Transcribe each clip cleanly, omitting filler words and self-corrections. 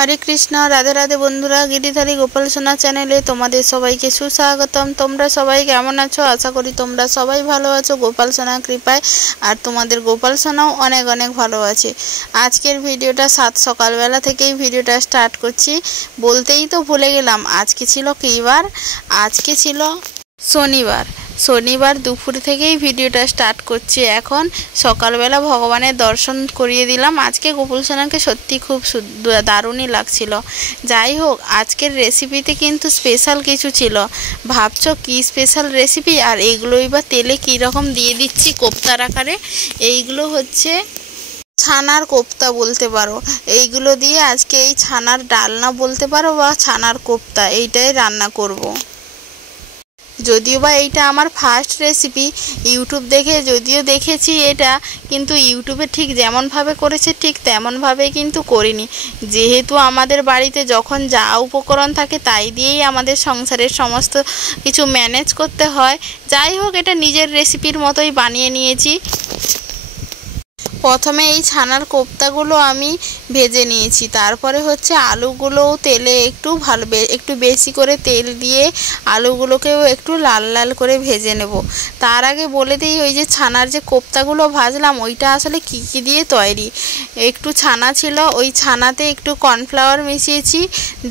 हरे कृष्ण राधे राधे बंधुरा गिरिधारी गोपाल सोना चैनेले तुम्हारे सबाइके सुस्वागतम। तोमरा सबाई केमन आछो? आशा करी तोमरा सबाई भालो आछो गोपाल सोना कृपाय और तुम्हादेर गोपाल सोनाओ अनेक अनेक भालो आछे। आजकेर भिडियोटा सात सकाल बेला थेकेई भिडियोटा स्टार्ट करछि। बोलतेई तो भुले गेलाम आजके छिलो कि बार, आजके छिलो शनिवार। शनिवार दुपुर থেকেই ভিডিওটা স্টার্ট করছি। এখন সকালবেলা ভগবানের দর্শন করিয়ে দিলাম। আজকে গোপাল সোনাকে সত্যি খুব দারুণই লাগছিল। যাই হোক, আজকের রেসিপিতে কিন্তু স্পেশাল কিছু ছিল। ভাবছো কি স্পেশাল রেসিপি? আর এইগুলোই বা তেলে কী রকম দিয়ে দিচ্ছি কোপ্তার আকারে। এইগুলো হচ্ছে ছানার কোপ্তা বলতে পারো। এইগুলো দিয়ে আজকে এই ছানার ডালনা বলতে পারো বা ছানার কোপ্তা এইটাই রান্না করব। যদিও বা এইটা আমার ফার্স্ট রেসিপি, ইউটিউব দেখে যদিও দেখেছি এটা, কিন্তু ইউটিউবে ঠিক যেমনভাবে করেছে ঠিক তেমনভাবেই কিন্তু করিনি। যেহেতু আমাদের বাড়িতে যখন যা উপকরণ থাকে তাই দিয়েই আমাদের সংসারের সমস্ত কিছু ম্যানেজ করতে হয়। যাই হোক, এটা নিজের রেসিপির মতোই বানিয়ে নিয়েছি। প্রথমে এই ছানার কোপ্তাগুলো আমি ভেজে নিয়েছি। তারপরে হচ্ছে আলুগুলোও তেলে একটু বেশি করে তেল দিয়ে আলুগুলোকেও একটু লাল লাল করে ভেজে নেব। তার আগে বলে দিই, ওই যে ছানার যে কোপ্তাগুলো ভাজলাম ওইটা আসলে কী কী দিয়ে তৈরি। একটু ছানা ছিল, ওই ছানাতে একটু কর্নফ্লাওয়ার মিশিয়েছি,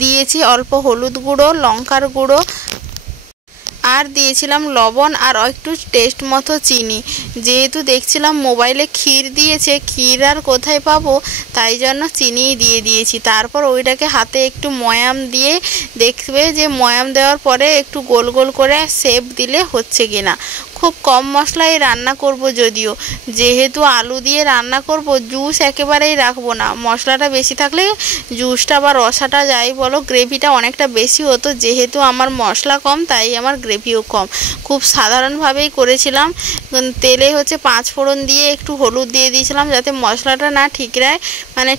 দিয়েছি অল্প হলুদ গুঁড়ো, লঙ্কার গুঁড়ো, আর দিয়েছিলাম লবণ আর একটু টেস্ট মতো চিনি। যেহেতু দেখছিলাম মোবাইলে ক্ষীর দিয়েছে, ক্ষীর আর কোথায় পাবো, তাই জন্য চিনিই দিয়ে দিয়েছি। তারপর ওইটাকে হাতে একটু ময়াম দিয়ে দেখবে যে ময়াম দেওয়ার পরে একটু গোল গোল করে শেপ দিলে হচ্ছে কিনা। খুব কম মশলায় রান্না করব, যদিও যেহেতু আলু দিয়ে রান্না করব জুস একেবারেই রাখবো না। মশলাটা বেশি থাকলে জুসটা বা রসাটা যাই বলো গ্রেভিটা অনেকটা বেশি হতো। যেহেতু আমার মশলা কম তাই আমার গ্রেভিও কম। খুব সাধারণভাবেই করেছিলাম। তেলে হচ্ছে 5 ফোড়ন দিয়ে একটু হলুদ দিয়ে দিয়েছিলাম যাতে মশলাটা না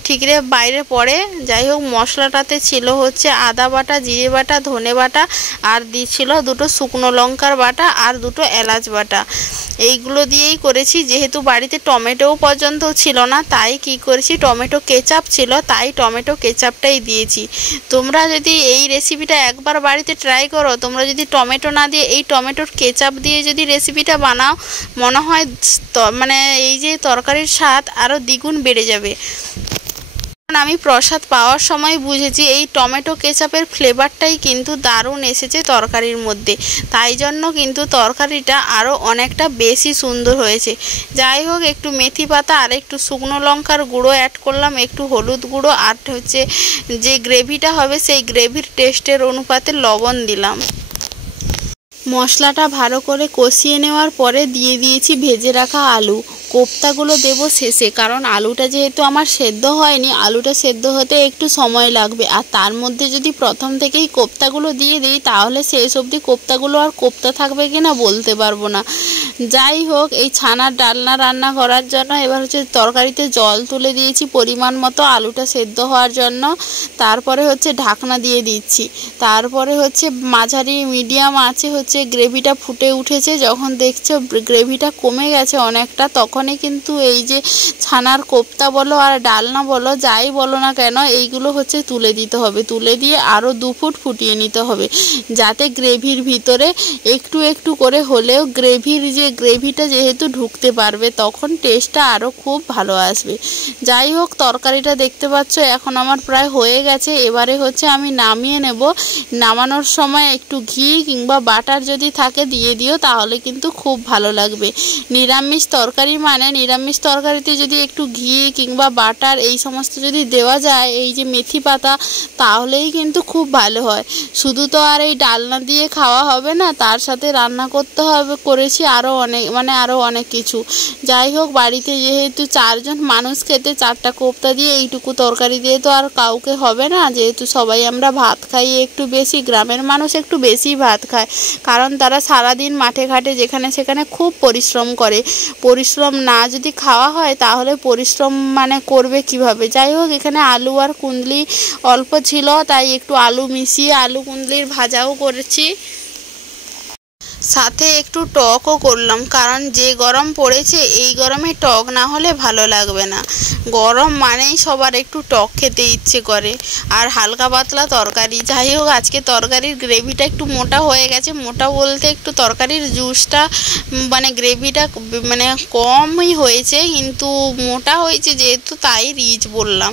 ঠিকরে বাইরে পড়ে। যাই হোক, মশলাটাতে ছিল হচ্ছে আদা বাটা, জিরে বাটা, ধনে বাটা, আর দিয়েছিল 2টো শুকনো লঙ্কার বাটা আর 2টো এলাচ বাটা। এইগুলো দিয়েই করেছি। যেহেতু বাড়িতে টমেটোও পর্যন্ত ছিল না তাই কি করেছি, টমেটো কেচাপ ছিল তাই টমেটো কেচাপটাই দিয়েছি। তোমরা যদি এই রেসিপিটা একবার বাড়িতে ট্রাই করো, তোমরা যদি টমেটো না দিয়ে এই টমেটোর কেচাপ দিয়ে যদি রেসিপিটা বানাও, মনে হয় এই যে তরকারির স্বাদ আরও দ্বিগুণ বেড়ে যাবে। আমি প্রসাদ পাওয়ার সময় বুঝেছি এই টমেটো কেচাপের ফ্লেভারটাই কিন্তু দারুণ এসেছে তরকারির মধ্যে। তাই জন্য কিন্তু তরকারিটা আরও অনেকটা বেশি সুন্দর হয়েছে। যাই হোক, একটু মেথি পাতা আর একটু শুকনো লঙ্কার গুঁড়ো অ্যাড করলাম, একটু হলুদ গুঁড়ো, আর হচ্ছে যে গ্রেভিটা হবে সেই গ্রেভির টেস্টের অনুপাতে লবণ দিলাম। মশলাটা ভালো করে কষিয়ে নেওয়ার পরে দিয়ে দিয়েছি ভেজে রাখা আলু। কোপ্তাগুলো দেবো শেষে, কারণ আলুটা যেহেতু আমার সেদ্ধ হয়নি, আলুটা সেদ্ধ হতে একটু সময় লাগবে। আর তার মধ্যে যদি প্রথম থেকেই কোপ্তাগুলো দিয়ে দিই তাহলে শেষ অবধি কোপ্তাগুলো আর কোপ্তা থাকবে কিনা বলতে পারবো না। যাই হোক, এই ছানার ডালনা রান্না করার জন্য এবার হচ্ছে তরকারিতে জল তুলে দিয়েছি পরিমাণ মতো আলুটা সেদ্ধ হওয়ার জন্য। তারপরে হচ্ছে ঢাকনা দিয়ে দিচ্ছি। তারপরে হচ্ছে মাঝারি মিডিয়াম আছে হচ্ছে গ্রেভিটা ফুটে উঠেছে। যখন দেখছো গ্রেভিটা কমে গেছে অনেকটা, তখনই কিন্তু এই যে ছানার কোপ্তা বলো আর ডালনা বলো যাই বলো না কেন, এইগুলো হচ্ছে তুলে দিতে হবে। তুলে দিয়ে আরও 2 ফুট ফুটিয়ে নিতে হবে, যাতে গ্রেভির ভিতরে একটু একটু করে হলেও গ্রেভিটা যেহেতু ঢুকতে পারবে তখন টেস্টটা আরও খুব ভালো আসবে। যাই হোক, তরকারিটা দেখতে পাচ্ছ এখন আমার প্রায় হয়ে গেছে। এবারে হচ্ছে আমি নামিয়ে নেব। নামানোর সময় একটু ঘি কিংবা বাটার যদি থাকে দিয়ে দিও, তাহলে কিন্তু খুব ভালো লাগবে। নিরামিষ তরকারি নিরামিষ তরকারিতে যদি একটু ঘি কিংবা বাটার এই সমস্ত যদি দেওয়া যায়, এই যে মেথি পাতা, তাহলেই কিন্তু খুব ভালো হয়। শুধু তো আর এই ডালনা দিয়ে খাওয়া হবে না, তার সাথে রান্না করতে হবে করেছি আরও অনেক কিছু। যাই হোক, বাড়িতে যেহেতু 4 জন মানুষ খেতে 4টা কোপ্তা দিয়ে এইটুকু তরকারি দিয়ে তো আর কাউকে হবে না। যেহেতু সবাই আমরা ভাত খাই একটু বেশি, গ্রামের মানুষ একটু বেশি ভাত খায়, কারণ তারা সারাদিন মাঠে ঘাটে যেখানে সেখানে খুব পরিশ্রম করে। পরিশ্রম না যদি খাওয়া হয় তাহলে পরিশ্রম করবে কিভাবে। যাই হোক, এখানে আলু আর কুঁদলি অল্প ছিল তাই একটু আলু মিশিয়ে আলু কুঁদলির ভাজাও করেছি। সাথে একটু টকও করলাম, কারণ যে গরম পড়েছে এই গরমে টক না হলে ভালো লাগবে না। গরম মানেই সবার একটু টক খেতে ইচ্ছে করে, আর হালকা পাতলা তরকারি। যাই হোক, আজকে তরকারির গ্রেভিটা একটু মোটা হয়ে গেছে। মোটা বলতে একটু তরকারির জুসটা মানে গ্রেভিটা মানে কমই হয়েছে, কিন্তু মোটা হয়েছে যেহেতু তাই রিচ বললাম।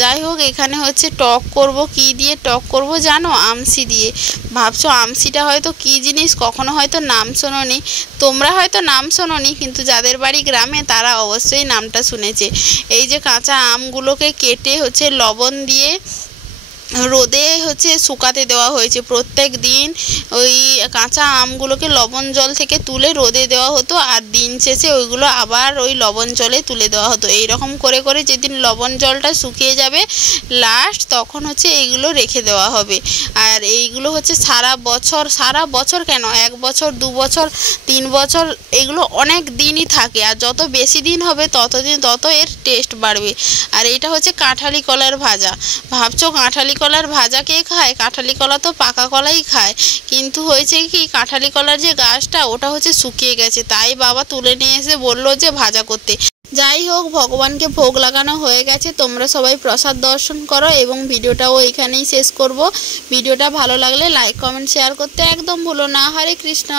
যাই হোক, এখানে হচ্ছে টক করব। কি দিয়ে টক করব জানো? আমসি দিয়ে। ভাবছো আমসিটা হয়তো কী জিনিস, কখনো হয়তো নাম শোনোনি। তোমরা হয়তো নাম শোনোনি, কিন্তু যাদের বাড়ি গ্রামে তারা অবশ্যই নামটা শুনেছে। এই যে কাঁচা আমগুলোকে কেটে হচ্ছে লবণ দিয়ে রোদে হচ্ছে শুকাতে দেওয়া হয়েছে। প্রত্যেক দিন ওই কাঁচা আমগুলোকে লবণ জল থেকে তুলে রোদে দেওয়া হতো, আর দিন শেষে ওইগুলো আবার ওই লবণ জলে তুলে দেওয়া হতো। এই রকম করে করে যেদিন লবণ জলটা শুকিয়ে যাবে লাস্ট, তখন হচ্ছে এইগুলো রেখে দেওয়া হবে। আর এইগুলো হচ্ছে সারা বছর কেন, 1 বছর 2 বছর 3 বছর, এগুলো অনেক দিনই থাকে। আর যত বেশি দিন হবে তত এর টেস্ট বাড়বে। আর এইটা হচ্ছে কাঁঠালি কলার ভাজা। ভাবছো কাঁঠালি কলার ভাজা কে খায়? কাঁঠালি কলা তো পাকা কলাই খায়, কিন্তু হয়েছে কি, কাঁঠালি কলার যে গাছটা ওটা হচ্ছে শুকিয়ে গেছে, তাই বাবা তুলে নিয়ে এসে বললো যে ভাজা করতে। যাই হোক, ভগবানকে ভোগ লাগানো হয়ে গেছে। তোমরা সবাই প্রসাদ দর্শন করো, এবং ভিডিওটাও এখানেই শেষ করব। ভিডিওটা ভালো লাগলে লাইক কমেন্ট শেয়ার করতে একদম ভুলো না। হরে কৃষ্ণ।